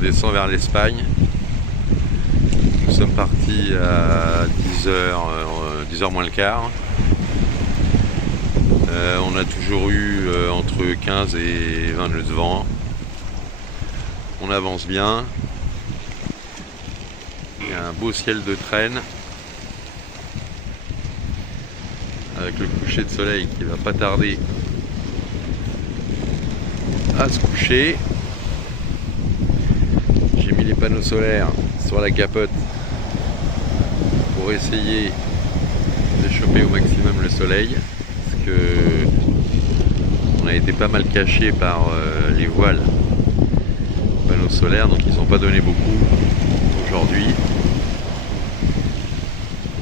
descend vers l'Espagne. Nous sommes partis à 10h moins le quart. On a toujours eu entre 15 et 20 nœuds de vent. On avance bien. Il y a un beau ciel de traîne avec le coucher de soleil qui va pas tarder à se coucher. J'ai mis les panneaux solaires sur la capote pour essayer de choper au maximum le soleil, parce que on a été pas mal caché par les voiles panneaux solaires, donc ils n'ont pas donné beaucoup aujourd'hui.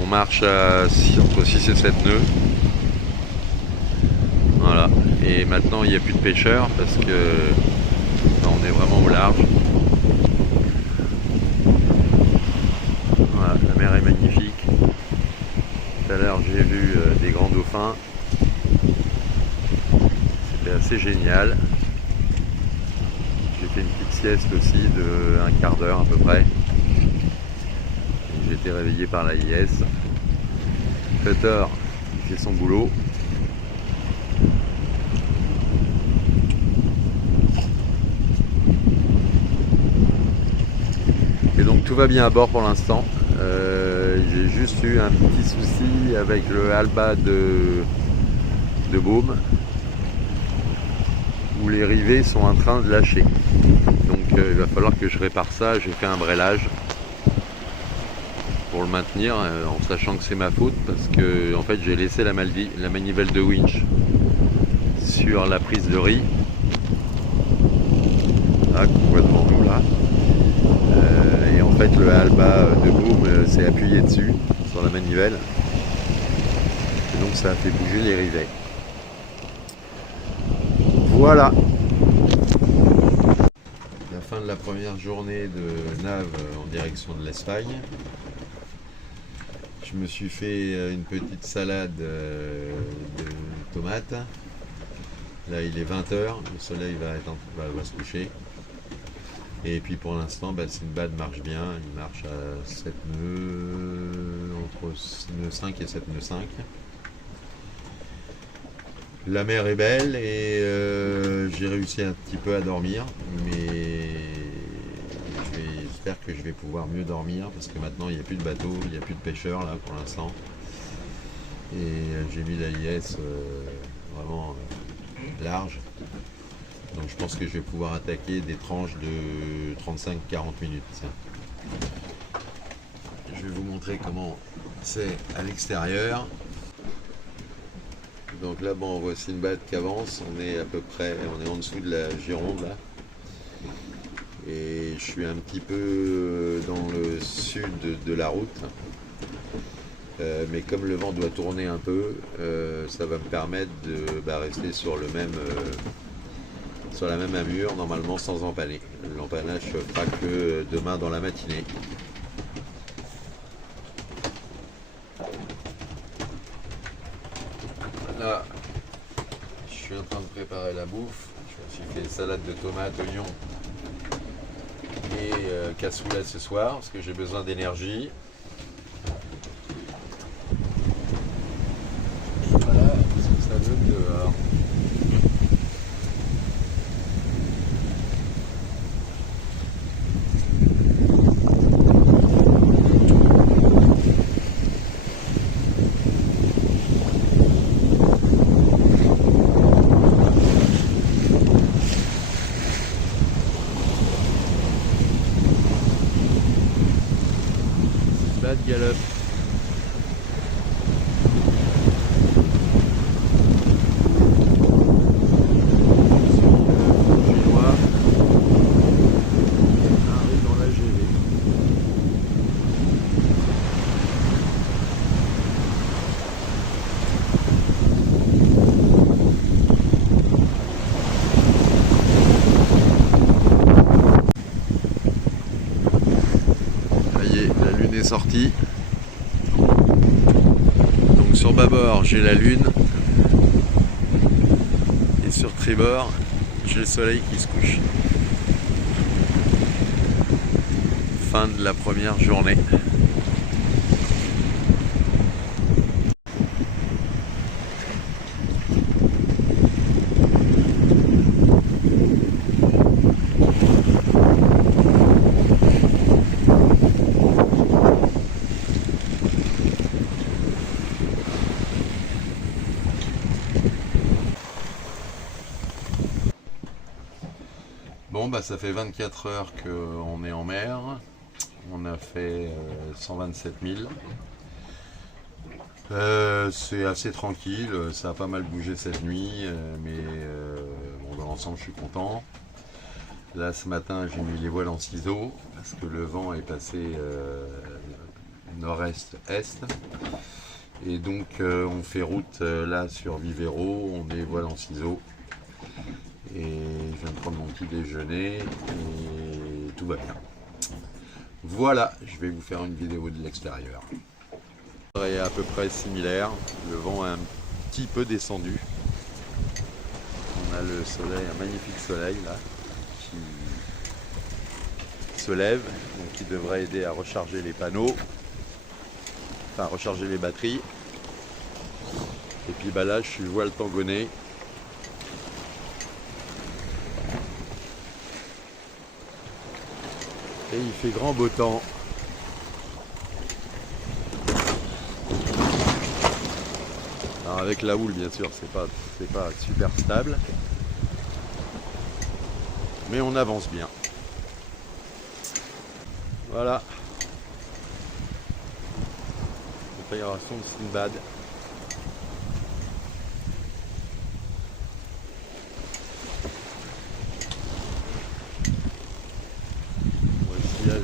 On marche entre 6 et 7 nœuds. Voilà, et maintenant il n'y a plus de pêcheurs parce que on est vraiment au large. Voilà, la mer est magnifique. Tout à l'heure j'ai vu des grands dauphins. C'était assez génial. J'ai fait une petite sieste aussi de un quart d'heure à peu près. J'ai été réveillé par l'AIS. Cutter il fait son boulot. Et donc tout va bien à bord pour l'instant. J'ai juste eu un petit souci avec le Alba de Beaume, où les rivets sont en train de lâcher. Donc il va falloir que je répare ça. J'ai fait un brelage pour le maintenir, en sachant que c'est ma faute, parce que en fait j'ai laissé la manivelle de winch sur la prise de riz, là qu'on voit devant nous là. Et en fait le Alba de Beaume s'est appuyé dessus sur la manivelle, et donc ça a fait bouger les rivets. Voilà la fin de la première journée de nave en direction de l'Espagne. Je me suis fait une petite salade de tomates. Là il est 20h, le soleil va se coucher. Et puis pour l'instant, Sinbad marche bien, il marche à 7 nœuds, entre 6 nœuds 5 et 7 nœuds 5. La mer est belle et j'ai réussi un petit peu à dormir, mais j'espère que je vais pouvoir mieux dormir, parce que maintenant il n'y a plus de bateaux, il n'y a plus de pêcheurs là pour l'instant. Et j'ai mis l'AIS vraiment large. Donc je pense que je vais pouvoir attaquer des tranches de 35-40 minutes. Tiens. Je vais vous montrer comment c'est à l'extérieur. Donc là, on voit Sinbad qui avance. On est à peu près, on est en dessous de la Gironde là. Et je suis un petit peu dans le sud de la route. Mais comme le vent doit tourner un peu, ça va me permettre de rester sur la même amure, normalement sans empanner. L'empannage ne se fera que demain dans la matinée. Là, je suis en train de préparer la bouffe. Je me suis fait salade de tomates, oignons et cassoulet ce soir, parce que j'ai besoin d'énergie. Et voilà ce que ça donne dehors. Galope. Chinois arrive dans la GV. Ça y est, la lune est sortie. Donc sur bâbord j'ai la lune et sur tribord j'ai le soleil qui se couche. fin de la première journée. Bon, bah ça fait 24 heures qu'on est en mer. On a fait 127 000. C'est assez tranquille, ça a pas mal bougé cette nuit, mais bon, dans l'ensemble je suis content. Là ce matin j'ai mis les voiles en ciseaux parce que le vent est passé nord-est-est. Et donc on fait route là sur Vivero, on est voiles en ciseaux. Et je viens de prendre mon petit déjeuner et tout va bien. Voilà, je vais vous faire une vidéo de l'extérieur. Est à peu près similaire, le vent est un petit peu descendu. On a le soleil, un magnifique soleil là, qui se lève, donc qui devrait aider à recharger les panneaux, enfin recharger les batteries. Et puis bah là je suis voile tangonné. Et il fait grand beau temps. Alors avec la houle bien sûr c'est pas super stable. Mais on avance bien. Voilà. Configuration de Sinbad.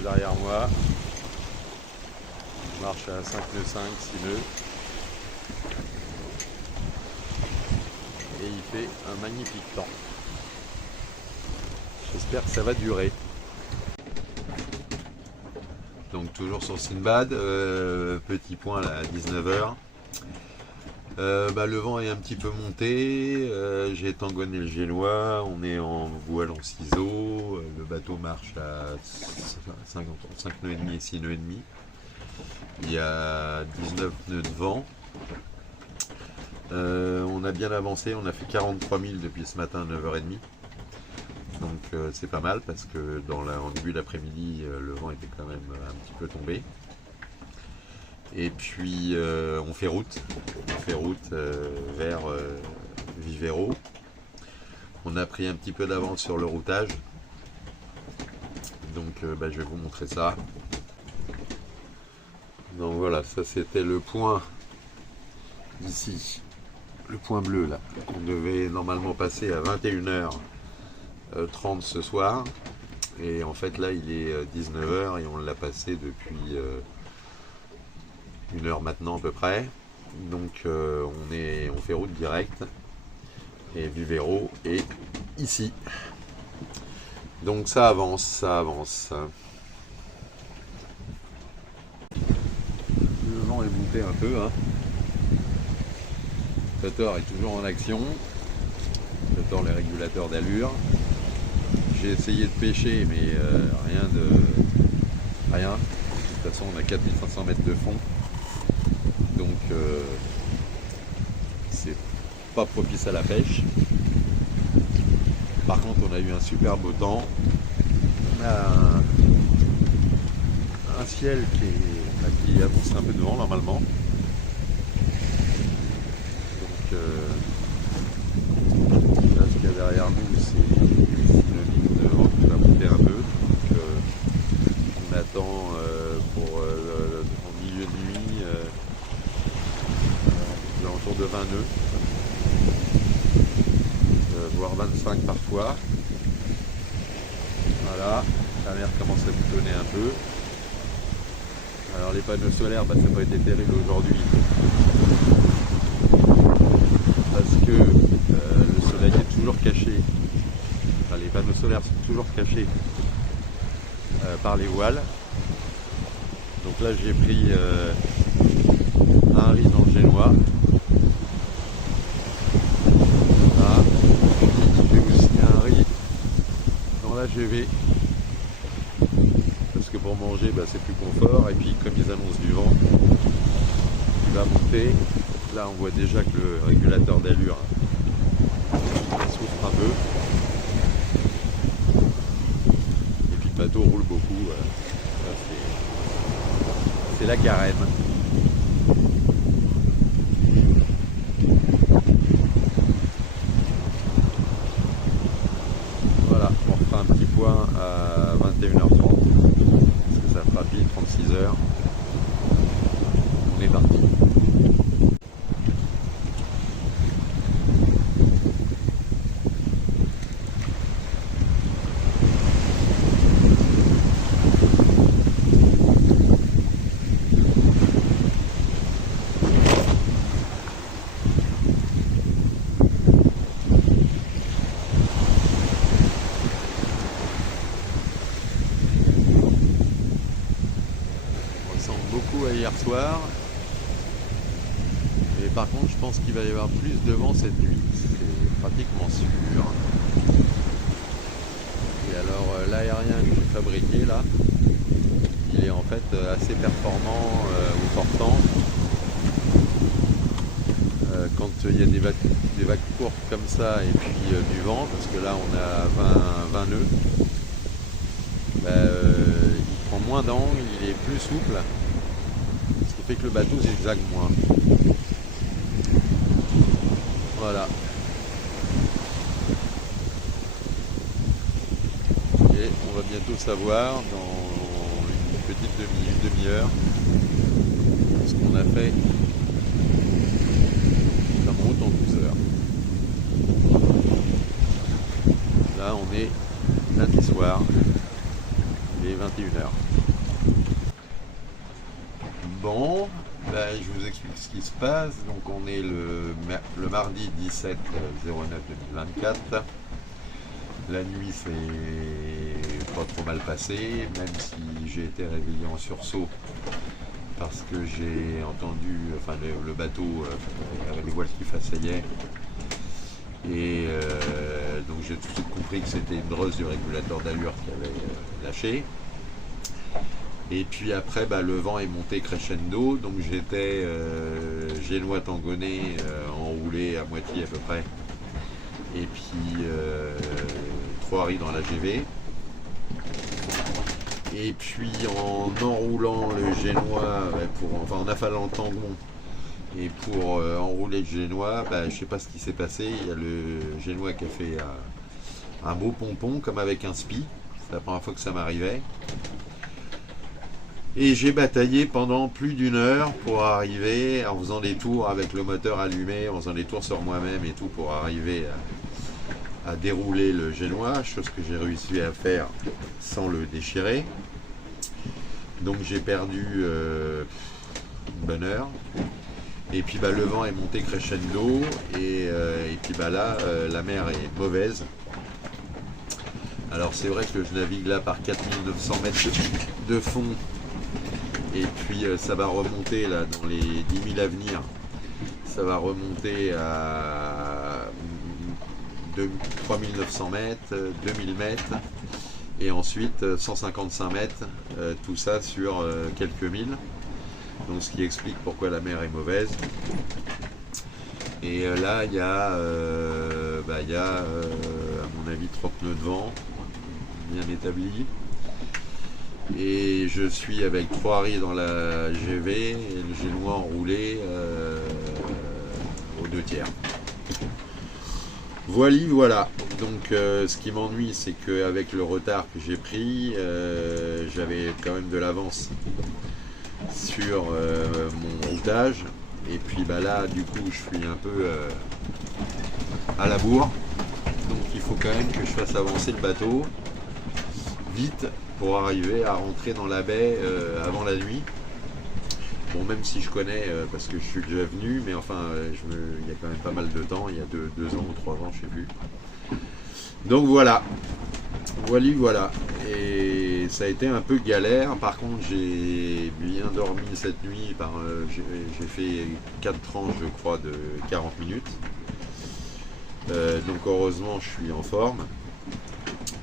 Derrière moi, je marche à 5 nœuds 5, 6 nœuds et il fait un magnifique temps. J'espère que ça va durer. Donc toujours sur Sinbad, petit point là à 19 h. Le vent est un petit peu monté, j'ai tangonné le génois, on est en voile en ciseaux, le bateau marche à 5 nœuds et demi et 6 nœuds et demi. Il y a 19 nœuds de vent. On a bien avancé, on a fait 43 000 depuis ce matin à 9 h 30. Donc c'est pas mal parce que en début d'après-midi le vent était quand même un petit peu tombé. Et puis on fait route vers Vivero. On a pris un petit peu d'avance sur le routage. Donc je vais vous montrer ça. Donc voilà, ça c'était le point ici. Le point bleu là. On devait normalement passer à 21 h 30 ce soir. Et en fait là il est 19 h et on l'a passé depuis 1 heure maintenant à peu près. Donc on fait route directe et Vivero est ici. Donc ça avance, ça avance. Le vent est monté un peu. Cutter est toujours en action. Cutter les régulateurs d'allure. J'ai essayé de pêcher mais rien. De toute façon on a 4500 mètres de fond. Donc c'est pas propice à la pêche. Par contre on a eu un super beau temps. On a un ciel qui avance un peu de vent normalement. Donc là ce qu'il y a derrière nous c'est une ligne de vent qui va monter un peu. Donc on attend pour en milieu de nuit autour de 20 nœuds, voire 25 parfois. Voilà, la mer commence à boutonner un peu. Alors les panneaux solaires, ça n'a pas été terrible aujourd'hui parce que le soleil est toujours caché. Enfin, les panneaux solaires sont toujours cachés par les voiles. Donc là j'ai pris un riz dans le génois. Voilà. J'ai aussi un riz dans la GV. Parce que pour pour manger, c'est plus confort. Et puis comme ils annoncent du vent, il va monter. Là on voit déjà que le régulateur d'allure souffre un peu. Et puis le bateau roule beaucoup. C'est la carène. Voilà, on refait un petit point à 21h30, parce que ça fera pile 36 heures. On est parti. Beaucoup à hier soir, mais par contre je pense qu'il va y avoir plus de vent cette nuit, c'est pratiquement sûr. Et alors l'aérien que j'ai fabriqué là, il est en fait assez performant au sortant. Quand il y a des vagues courtes comme ça et puis du vent, parce que là on a 20 nœuds, il prend moins d'angle, il est plus souple. Fait que le bateau zigzague moins. Voilà. Et on va bientôt savoir dans une petite demi-heure ce qu'on a fait comme route en 12 heures. Là on est lundi soir, il est 21h. Bon, je vous explique ce qui se passe. Donc on est le mardi 17/09/2024. La nuit c'est pas trop mal passé, même si j'ai été réveillé en sursaut parce que j'ai entendu, le bateau avec les voiles qui façaillaient. Et donc j'ai tout de suite compris que c'était une brosse du régulateur d'allure qui avait lâché. Et puis après, le vent est monté crescendo, donc j'étais génois tangonné, enroulé à moitié à peu près, et puis 3 riz dans la GV. Et puis en enroulant le génois, en affalant le tangon, et pour enrouler le génois, je sais pas ce qui s'est passé, il y a le génois qui a fait un beau pompon comme avec un spi, c'est la première fois que ça m'arrivait. Et j'ai bataillé pendant plus d'1 heure pour arriver, en faisant des tours avec le moteur allumé, en faisant des tours sur moi-même et tout, pour arriver à dérouler le génois, chose que j'ai réussi à faire sans le déchirer. Donc j'ai perdu une bonne heure. Et puis le vent est monté crescendo, et puis là, la mer est mauvaise. Alors c'est vrai que je navigue là par 4900 mètres de fond. Et puis ça va remonter là dans les 10 000 à venir, ça va remonter à 3900 mètres, 2000 mètres, et ensuite 155 mètres, tout ça sur quelques milles. Donc ce qui explique pourquoi la mer est mauvaise. Et là il y a, à mon avis 30 nœuds de vent, bien établi. Et je suis avec 3 riz dans la GV et le génois enroulé aux 2/3. Voilà. Donc ce qui m'ennuie, c'est qu'avec le retard que j'ai pris, j'avais quand même de l'avance sur mon routage. Et puis là, du coup, je suis un peu à la bourre. Donc il faut quand même que je fasse avancer le bateau vite pour arriver à rentrer dans la baie avant la nuit. Bon, même si je connais, parce que je suis déjà venu, mais il y a quand même pas mal de temps, il y a 2 ans ou 3 ans, je sais plus. Donc voilà. Et ça a été un peu galère. Par contre, j'ai bien dormi cette nuit. J'ai fait 4 tranches, je crois, de 40 minutes. Donc heureusement, je suis en forme.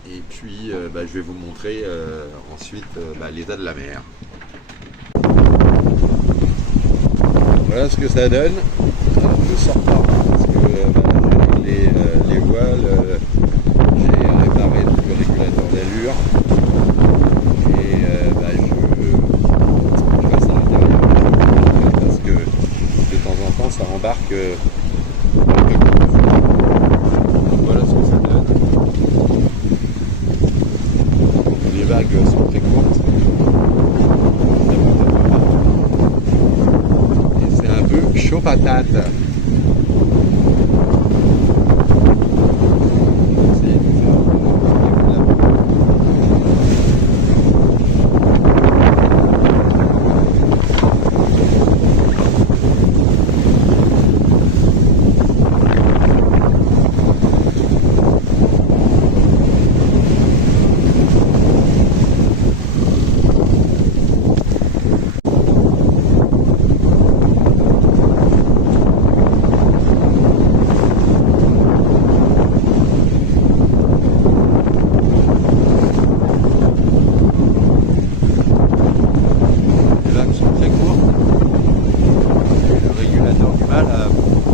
Et puis je vais vous montrer ensuite l'état de la mer. Voilà ce que ça donne. Je sors pas parce que j'ai réglé les voiles, j'ai réparé tout le régulateur d'allure et je reste à l'intérieur parce que de temps en temps ça embarque un peu plus. Donc voilà ce que ça donne. Les vagues sont très courtes. Et c'est un peu chaud patate.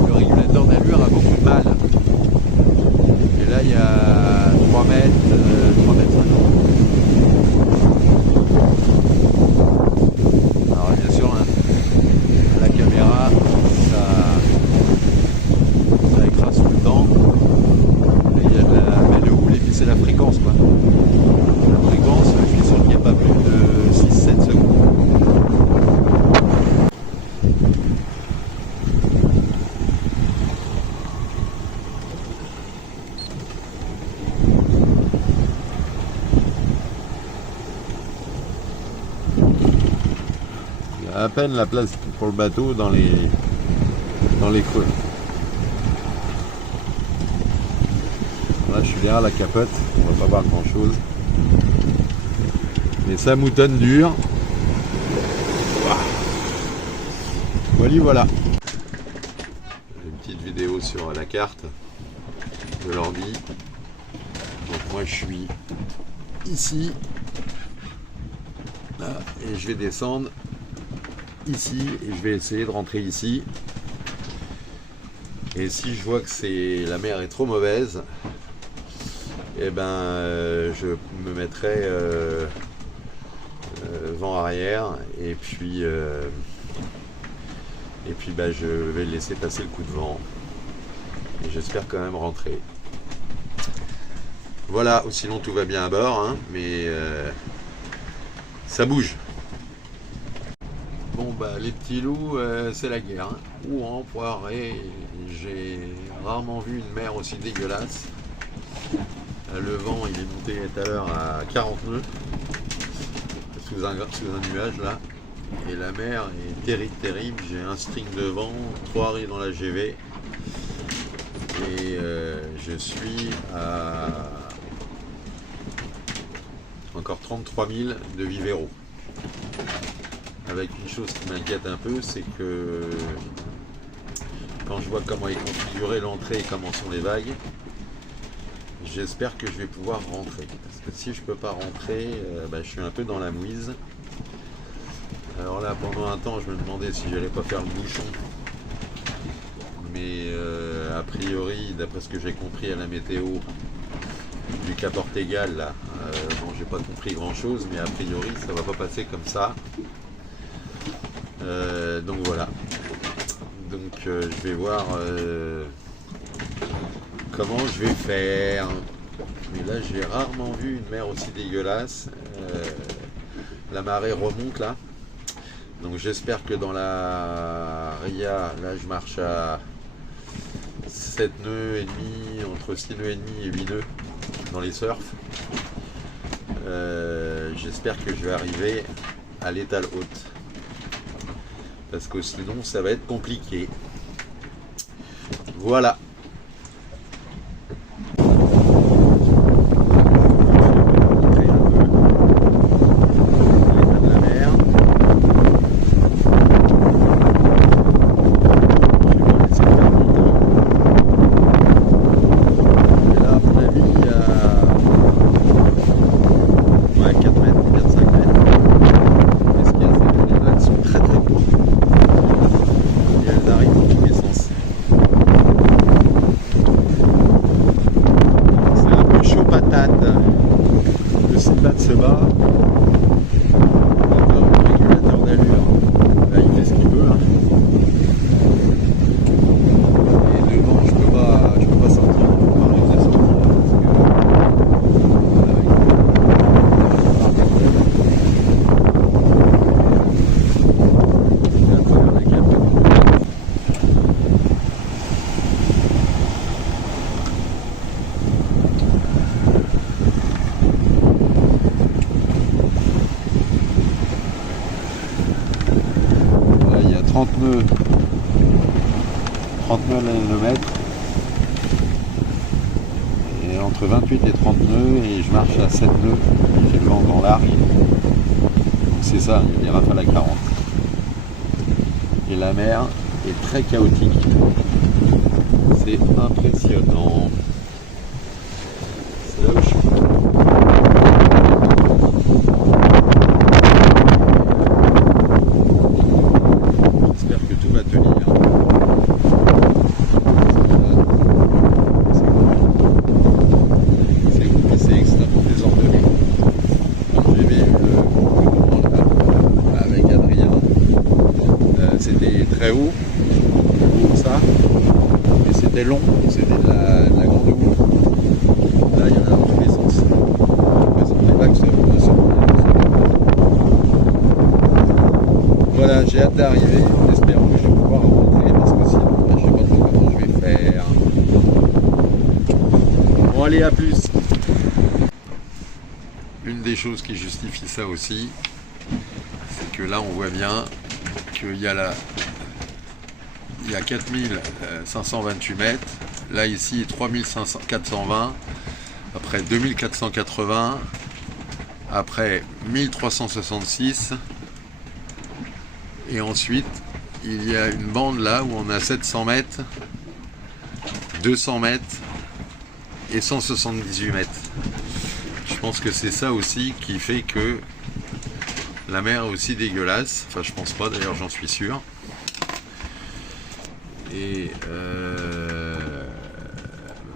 Le régulateur d'allure a beaucoup de mal. Et là, il y a 3 mètres, 3 mètres 50. Alors bien sûr, à la caméra, ça écrase tout le temps. Et il y a mais le houle, et puis c'est la fréquence, quoi. La fréquence, je suis sûr qu'il n'y a pas plus de 6-7 secondes. À peine la place pour le bateau dans les creux. Là je suis derrière la capote, on va pas voir grand chose. Mais ça moutonne dur. Voilà. Une petite vidéo sur la carte de l'ordi. Donc moi je suis ici. Là, et je vais descendre ici et je vais essayer de rentrer ici, et si je vois que la mer est trop mauvaise, et je me mettrai vent arrière et puis je vais laisser passer le coup de vent et j'espère quand même rentrer. Voilà, sinon tout va bien à bord, hein, mais ça bouge. Bon les petits loups, c'est la guerre, hein. Ou empoiré, j'ai rarement vu une mer aussi dégueulasse. Le vent il est monté tout à l'heure à 40 nœuds sous un nuage là. Et la mer est terrible, j'ai un string de vent, 3 riz dans la GV. Et je suis à encore 33 000 de Vivero. Avec une chose qui m'inquiète un peu, c'est que quand je vois comment est configurée l'entrée et comment sont les vagues, j'espère que je vais pouvoir rentrer. Parce que si je peux pas rentrer, je suis un peu dans la mouise. Alors là, pendant un temps, je me demandais si j'allais pas faire le bouchon. Mais a priori, d'après ce que j'ai compris à la météo du Cap Ortegal, là, bon, j'ai pas compris grand chose, mais a priori, ça va pas passer comme ça. Donc voilà, donc je vais voir comment je vais faire, mais là j'ai rarement vu une mer aussi dégueulasse. La marée remonte là, donc j'espère que dans la Ria, là je marche à 7 nœuds et demi, entre 6 nœuds et demi et 8 nœuds dans les surfs. J'espère que je vais arriver à l'étale haute, parce que sinon ça va être compliqué. Voilà. 30 nœuds à l'anémomètre. Et entre 28 et 30 nœuds, et je marche à 7 nœuds. Il fait le vent dans l'arc. Donc c'est ça, il y a des rafales à 40. Et la mer est très chaotique. C'est impressionnant. C'est là où je suis. J'espère que tout va tenir. C'est extrêmement désordonné. Quand j'ai vu avec Adrien, c'était très haut, comme ça, et c'était long, c'était de la grande houle. Là, il y en a dans tous les sens. Les vagues se Voilà, j'ai hâte d'arriver, en espérant que je vais pouvoir rentrer, parce que sinon, je ne sais pas trop comment je vais faire. Bon, allez, à plus. Une des choses qui justifie ça aussi, c'est que là, on voit bien qu'il y a il y a 4528 mètres, là ici 3420, après 2480, après 1366, et ensuite il y a une bande là où on a 700 mètres, 200 mètres et 178 mètres. Je pense que c'est ça aussi qui fait que la mer est aussi dégueulasse, enfin je pense pas d'ailleurs, j'en suis sûr. Et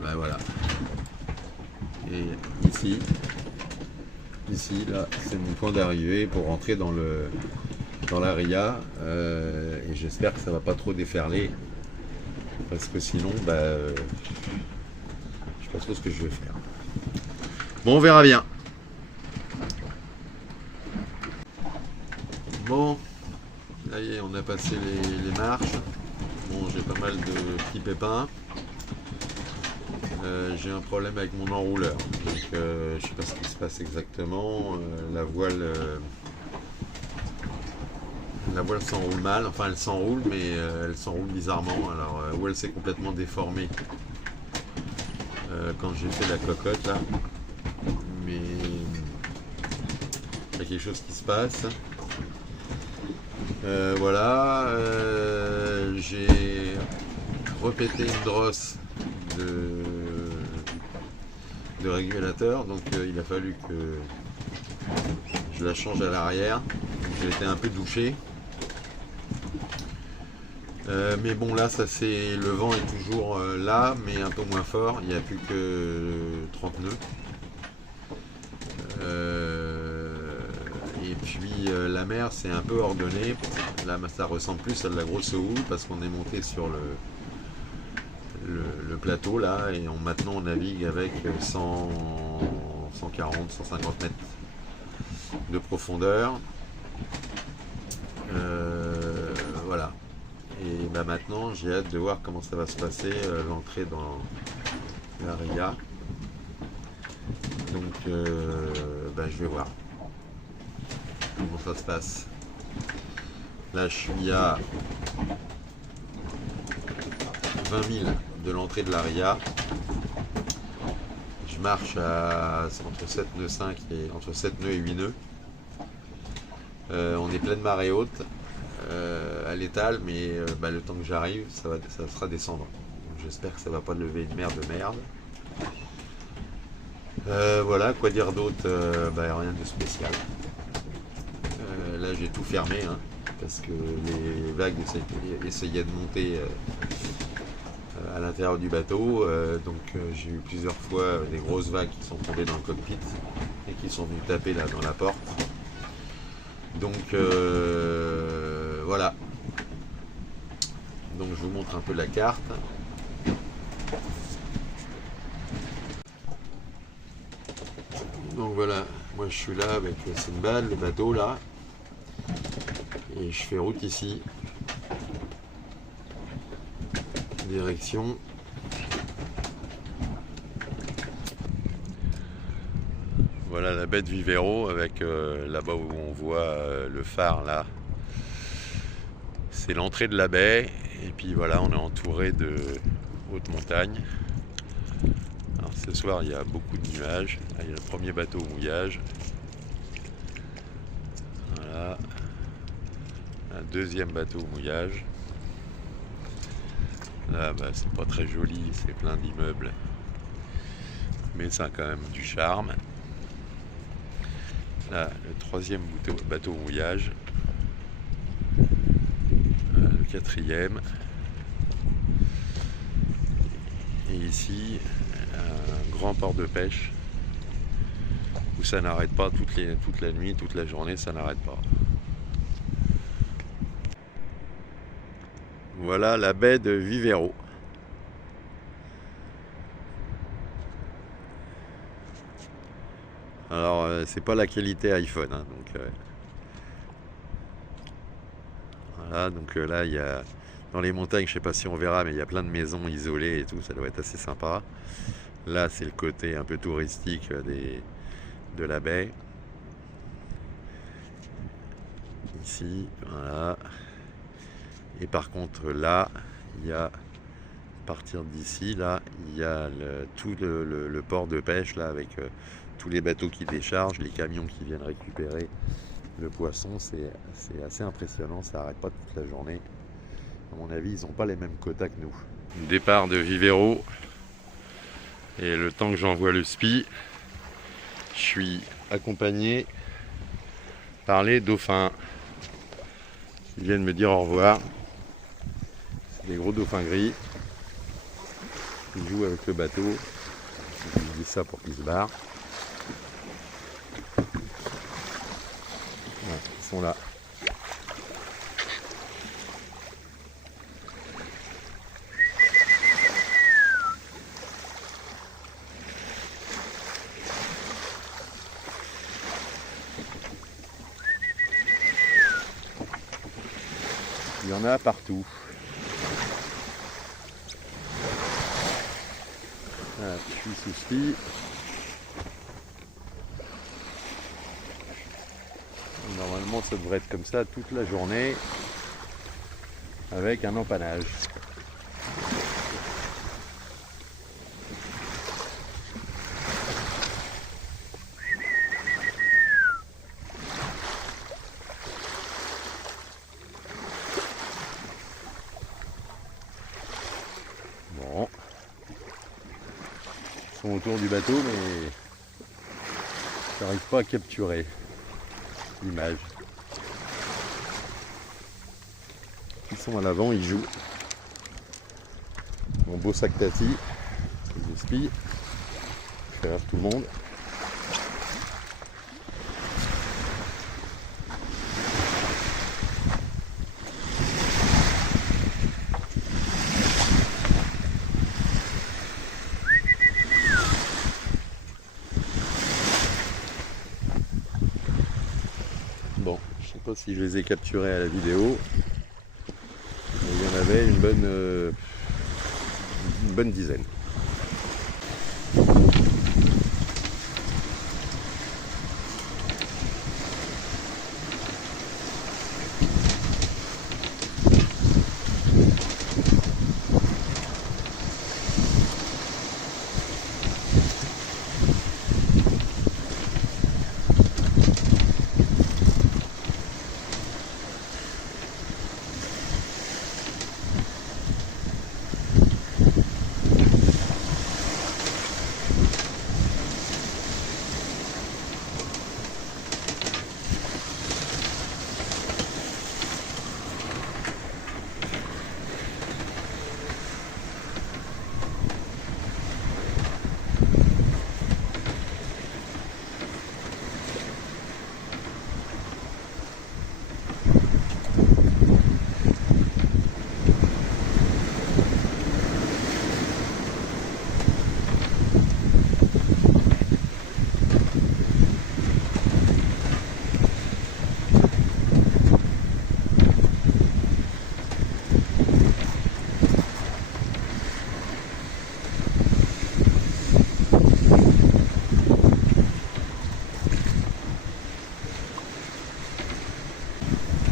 ben voilà. Et ici là, c'est mon point d'arrivée pour rentrer dans la ria. Et j'espère que ça va pas trop déferler, parce que sinon, bah, je sais pas trop ce que je vais faire. Bon, on verra bien. Bon, là y est, on a passé les marches. Bon, j'ai pas mal de petits pépins. J'ai un problème avec mon enrouleur. Donc, je sais pas ce qui se passe exactement. La voile s'enroule mal. Enfin, elle s'enroule, mais elle s'enroule bizarrement. Alors, ou elle s'est complètement déformée quand j'ai fait la cocotte là. Mais il y a quelque chose qui se passe. Voilà, j'ai repété une drosse de régulateur, donc il a fallu que je la change à l'arrière. J'ai été un peu douché, mais bon, là le vent est toujours là, mais un peu moins fort. Il n'y a plus que 30 nœuds. Et puis la mer c'est un peu ordonné. Là ça ressemble plus à de la grosse houle, parce qu'on est monté sur le plateau là, et maintenant on navigue avec 140, 150 mètres de profondeur. Voilà. Et bah maintenant j'ai hâte de voir comment ça va se passer, l'entrée dans la ria. Donc bah, je vais voir comment ça se passe. Là je suis à 20 000 de l'entrée de la ria. Je marche entre 7 nœuds 5 et entre 7 nœuds et 8 nœuds. On est pleine marée haute à l'étal, mais bah, le temps que j'arrive, ça sera descendant. J'espère que ça va pas lever une mer de merde. Voilà, quoi dire d'autre, bah, rien de spécial. Là j'ai tout fermé, hein, parce que les vagues essayaient de monter à l'intérieur du bateau, donc j'ai eu plusieurs fois des grosses vagues qui sont tombées dans le cockpit et qui sont venues taper là dans la porte. Donc voilà. Donc je vous montre un peu la carte. Donc voilà, moi je suis là avec Sinbad, le bateau là, et je fais route ici, direction voilà la baie de Vivero, avec là-bas où on voit le phare là, c'est l'entrée de la baie. Et puis voilà, on est entouré de hautes montagnes. Alors, ce soir, il y a beaucoup de nuages. Là, il y a le premier bateau au mouillage. Voilà. Un deuxième bateau au mouillage. Là, bah, c'est pas très joli, c'est plein d'immeubles. Mais ça a quand même du charme. Là, le troisième bateau au mouillage. Le quatrième. Et ici, un grand port de pêche où ça n'arrête pas toute la nuit, toute la journée, ça n'arrête pas. Voilà la baie de Vivero. Alors, c'est pas la qualité iPhone, hein, donc voilà, donc là il y a dans les montagnes, je sais pas si on verra, mais il y a plein de maisons isolées et tout, ça doit être assez sympa. Là, c'est le côté un peu touristique de la baie. Ici, voilà. Et par contre, là, il y a, à partir d'ici, là, il y a tout le port de pêche, là, avec tous les bateaux qui déchargent, les camions qui viennent récupérer le poisson. C'est assez impressionnant, ça n'arrête pas toute la journée. À mon avis, ils n'ont pas les mêmes quotas que nous. Départ de Vivero. Et le temps que j'envoie le SPI, je suis accompagné par les dauphins qui viennent me dire au revoir. C'est des gros dauphins gris. Ils jouent avec le bateau. Je lui dis ça pour qu'ils se barrent. Voilà, ils sont là. Il y en a partout. Voilà, je suis sous ski. Normalement, ça devrait être comme ça toute la journée avec un empannage. Bon, ils sont autour du bateau, mais j'arrive pas à capturer l'image. Ils sont à l'avant, ils jouent. Mon beau sac tati, je spie. Je fais rire tout le monde. Bon, je sais pas si je les ai capturés à la vidéo. Mais il y en avait une bonne dizaine.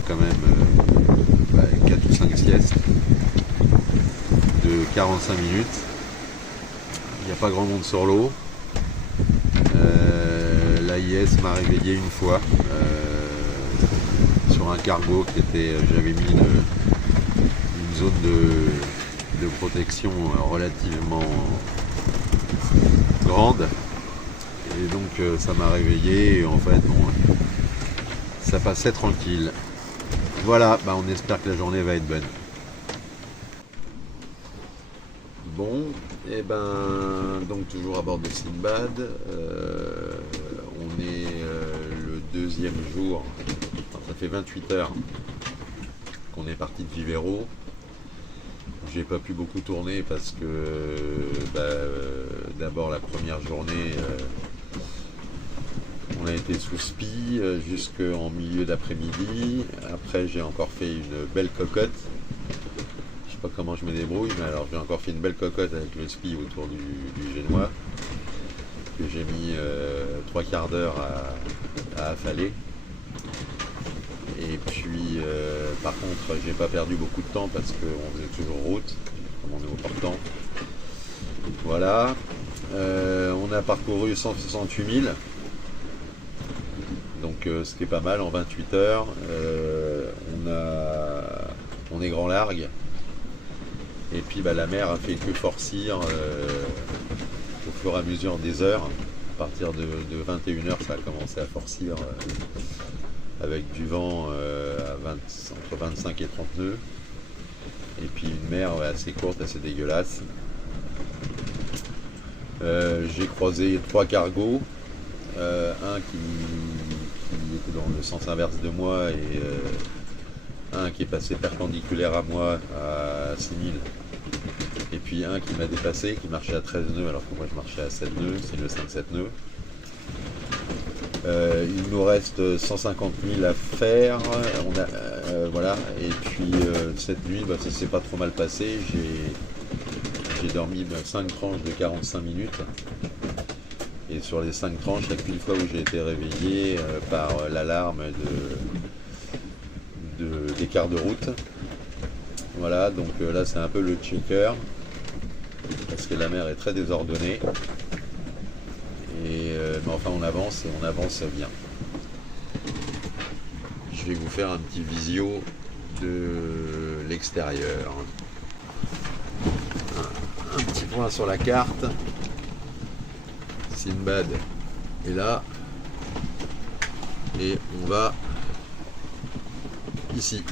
Quand même 4 sieste de 45 minutes. Il n'y a pas grand monde sur l'eau. L'AIS m'a réveillé une fois sur un cargo qui était, j'avais mis une zone de protection relativement grande, et donc ça m'a réveillé, et en fait bon, ça passait tranquille. Voilà, on espère que la journée va être bonne. Bon, et donc toujours à bord de Sinbad, on est le deuxième jour, enfin, ça fait 28 heures qu'on est parti de Vivero. J'ai pas pu beaucoup tourner parce que d'abord la première journée on a été sous spi jusqu'en milieu d'après-midi. Après j'ai encore fait une belle cocotte. Je sais pas comment je me débrouille, mais alors j'ai encore fait une belle cocotte avec le spi autour du Génois, que j'ai mis 3 quarts d'heure à affaler. Et puis par contre j'ai pas perdu beaucoup de temps parce qu'on faisait toujours route, comme on est au portant. Voilà. On a parcouru 168 000. Donc ce qui est pas mal en 28 heures. On est grand largue. Et puis la mer a fait que forcir au fur et à mesure des heures. À partir de 21 heures, ça a commencé à forcir avec du vent entre 25 et 30 nœuds. Et puis une mer assez courte, assez dégueulasse. J'ai croisé 3 cargos. Un qui était dans le sens inverse de moi, et un qui est passé perpendiculaire à moi à 6000, et puis un qui m'a dépassé, qui marchait à 13 nœuds alors que moi je marchais à 7 nœuds, c'est le 5-7 nœuds. Il nous reste 150 000 à faire, voilà, et puis cette nuit ça s'est pas trop mal passé, j'ai dormi 5 tranches de 45 minutes. Et sur les 5 tranches, il n'y a qu'une fois où j'ai été réveillé par l'alarme d'écart de route. Voilà, donc là c'est un peu le checker, parce que la mer est très désordonnée. Mais enfin on avance, et on avance bien. Je vais vous faire un petit visio de l'extérieur. Un petit point sur la carte. Sinbad est là, et on va ici.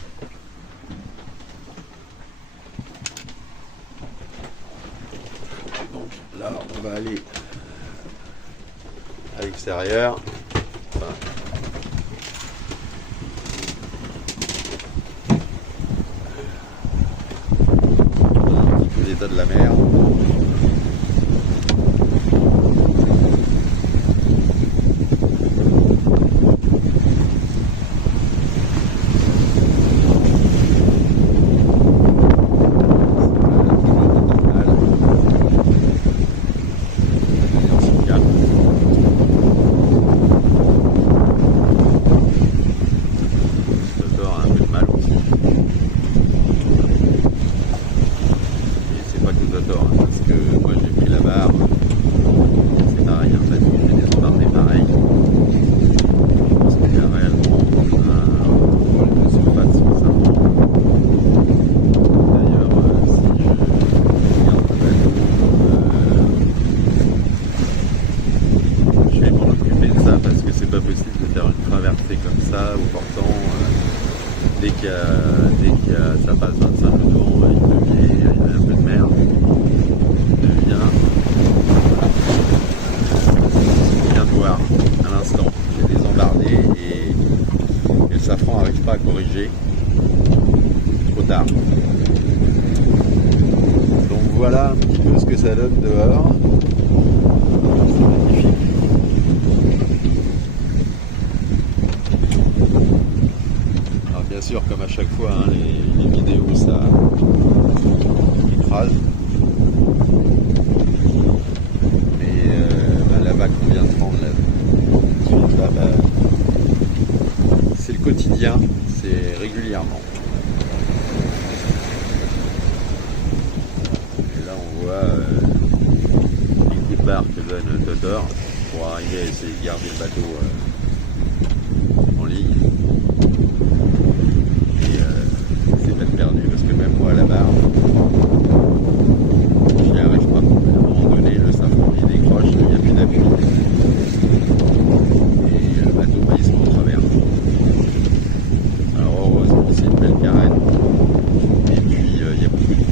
Donc là on va aller à l'extérieur. Enfin, un petit peu l'état de la mer. Ça passe 25 nœuds de vent, il y a un peu de mer, il devient. On vient de voir à l'instant, j'ai désembardé et le safran n'arrive pas à corriger. Trop tard. Donc voilà un petit peu ce que ça donne dehors. C'est magnifique. Bien sûr, comme à chaque fois, les vidéos ça écrase. Mais la vague qu'on vient de prendre là, c'est le quotidien, c'est régulièrement. voit les coups de barre que donne Totor pour arriver à essayer de garder le bateau en ligne. Et c'est peine perdue parce que même moi à la barre, j'y arrive pas. À un moment donné, le safran il décroche, il n'y a plus d'appui. Et le bateau il se met en travers. Alors heureusement c'est une belle carène. Et puis il y a beaucoup de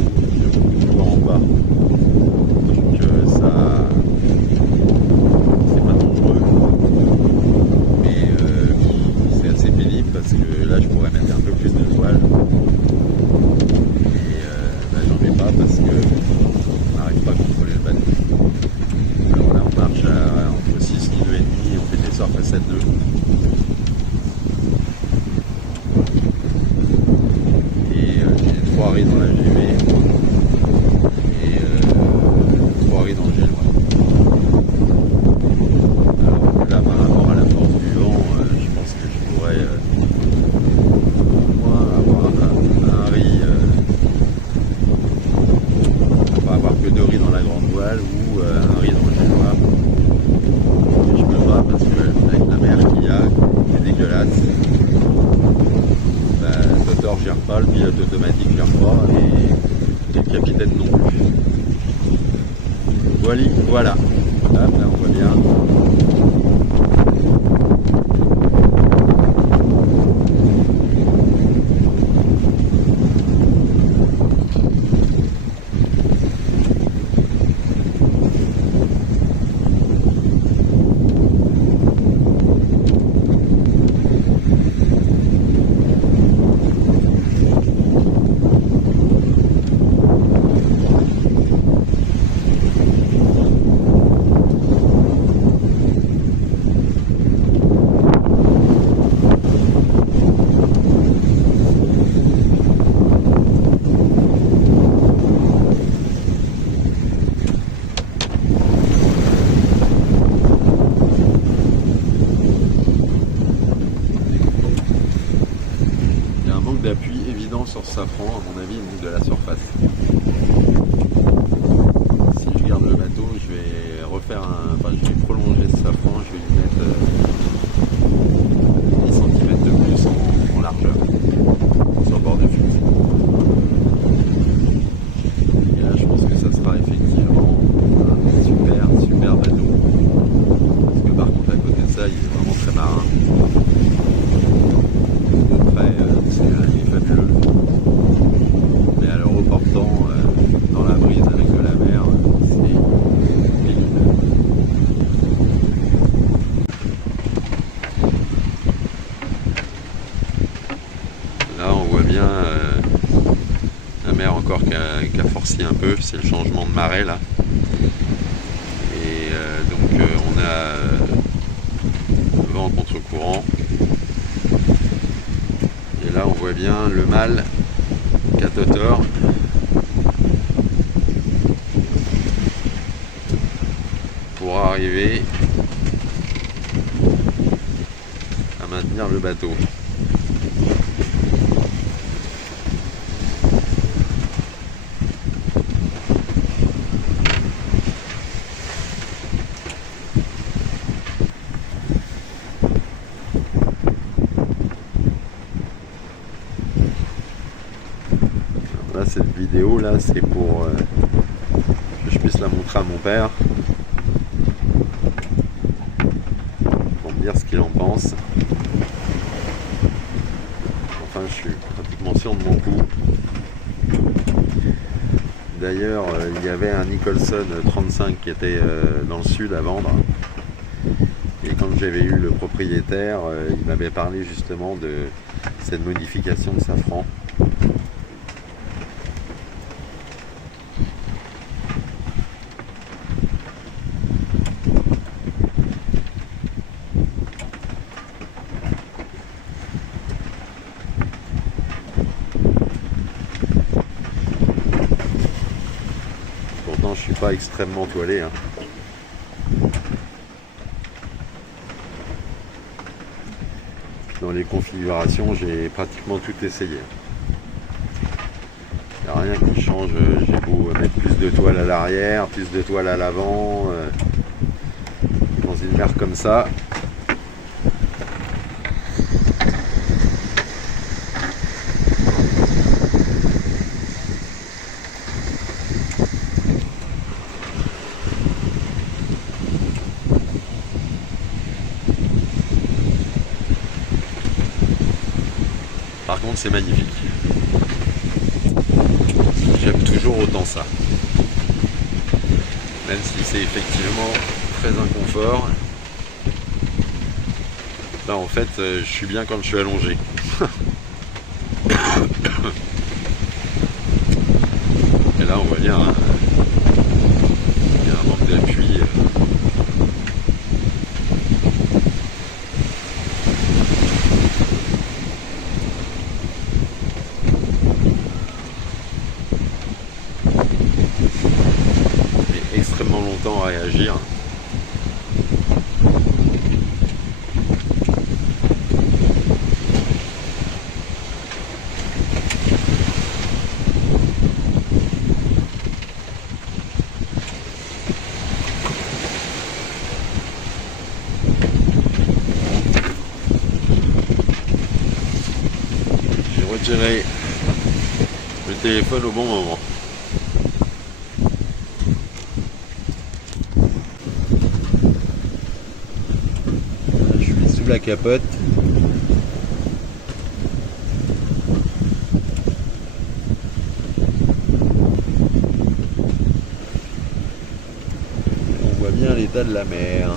vent en bas. Donc ça c'est pas dangereux. Mais c'est assez pénible parce que là je pourrais mettre un peu plus de voile. Et j'en mets pas parce que on n'arrive pas à contrôler le bateau. Alors là on marche entre 6 kg et demi et on fait des sorts à 7,2. Et j'ai 3 riz dans la GV et 3 riz dans le génois. Alors là par rapport à la force du vent, je pense que je pourrais au moins avoir un riz, pas avoir que 2 riz dans la grande voile ou un riz dans le génois. Je peux pas parce que avec la mer qu'il y a, qui est dégueulasse, Totor gère pas, le pilote automatique gère pas et le capitaine non plus. Voilà. Hop, là on voit bien. D'appui évident sur ce safran, à mon avis, il manque de la surface. Si je garde le bateau, je vais refaire je vais prolonger ce safran, je vais lui mettre 10 cm de plus en largeur sur le bord de fuite. Et là, je pense que ça sera effectivement un super bateau. Parce que par contre, à côté de ça, il est vraiment très marin. C'est fabuleux, mais alors au portant dans la brise avec de la mer, c'est pénible. Là on voit bien la mer encore qui a forci un peu, c'est le changement de marée là, et donc on a vent contre courant. Et là on voit bien le mal qu'a Totor pour arriver à maintenir le bateau. Là, cette vidéo là, c'est pour que je puisse la montrer à mon père pour me dire ce qu'il en pense. Enfin, je suis pratiquement sûr de mon coup. D'ailleurs, il y avait un Nicholson 35 qui était dans le sud à vendre. Et quand j'avais eu le propriétaire, il m'avait parlé justement de cette modification de safran. Pourtant, je suis pas extrêmement toilé, hein. Dans les configurations, j'ai pratiquement tout essayé. Il n'y a rien qui change, j'ai beau mettre plus de toile à l'arrière, plus de toile à l'avant, dans une mer comme ça. Par contre, c'est magnifique. J'aime toujours autant ça. Même si c'est effectivement très inconfort. Là, en fait, je suis bien quand je suis allongé. Et là, on voit bien, hein, il y a un manque d'appui. Extrêmement longtemps à réagir. J'ai retiré le téléphone au bon moment. La capote. On voit bien l'état de la mer.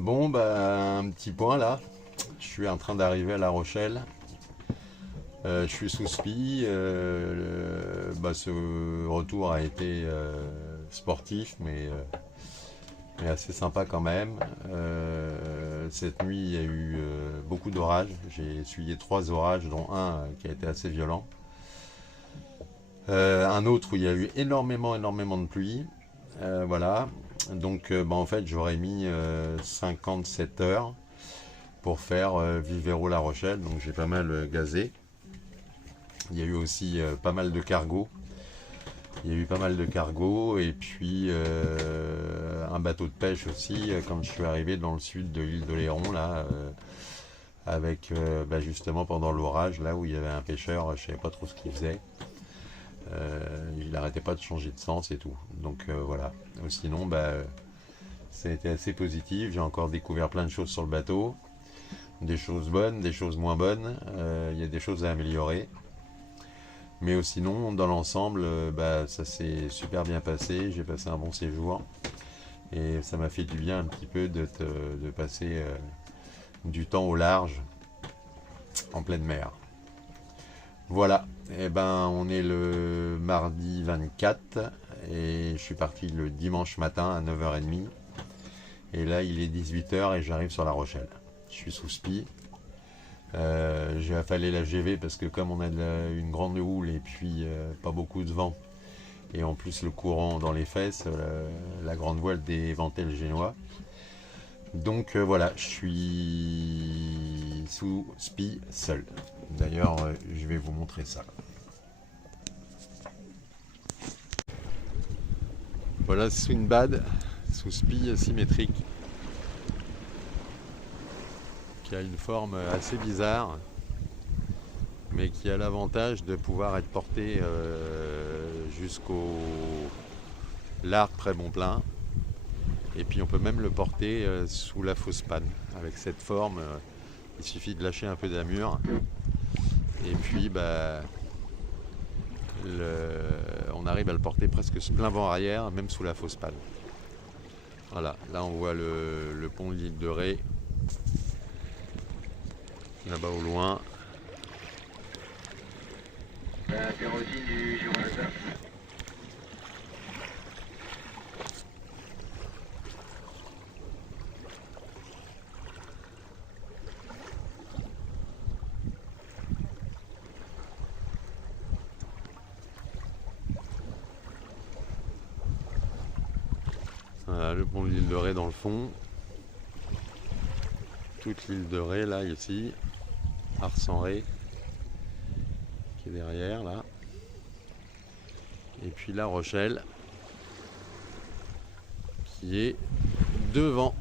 Bon, bah, un petit point là. Je suis en train d'arriver à La Rochelle. Je suis sous spi. Ce retour a été sportif, mais assez sympa quand même. Cette nuit, il y a eu beaucoup d'orages. J'ai essuyé 3 orages, dont un qui a été assez violent. Un autre où il y a eu énormément de pluie. Voilà. Donc en fait j'aurais mis 57 heures pour faire Vivero-La Rochelle, donc j'ai pas mal gazé. Il y a eu aussi pas mal de cargos. Et puis un bateau de pêche aussi quand je suis arrivé dans le sud de l'île d'Oléron là, avec justement pendant l'orage, là où il y avait un pêcheur, je ne savais pas trop ce qu'il faisait. Il n'arrêtait pas de changer de sens et tout. Donc voilà. Sinon, ça a été assez positif. J'ai encore découvert plein de choses sur le bateau. Des choses bonnes, des choses moins bonnes. Il y a des choses à améliorer. Mais sinon, dans l'ensemble, ça s'est super bien passé. J'ai passé un bon séjour. Et ça m'a fait du bien un petit peu de passer du temps au large, en pleine mer. Voilà, on est le mardi 24 et je suis parti le dimanche matin à 9h30. Et là, il est 18h et j'arrive sur La Rochelle. Je suis sous spi. J'ai affalé la GV parce que comme on a une grande houle et puis pas beaucoup de vent, et en plus le courant dans les fesses, la grande voile déventait le génois. Donc voilà, je suis sous spi seul. D'ailleurs, je vais vous montrer ça. Voilà Swinbad sous spi symétrique, qui a une forme assez bizarre, mais qui a l'avantage de pouvoir être porté jusqu'au largue très bon plein. Et puis on peut même le porter sous la fausse panne. Avec cette forme, il suffit de lâcher un peu d'amure. Et puis on arrive à le porter presque plein vent arrière, même sous la fausse panne. Voilà, là on voit le pont de l'île de Ré, là-bas au loin. La kérosine du Gibraltar. Voilà, le pont de l'île de Ré dans le fond. Toute l'île de Ré, là, ici. Ars-en-Ré, qui est derrière, là. Et puis La Rochelle, qui est devant.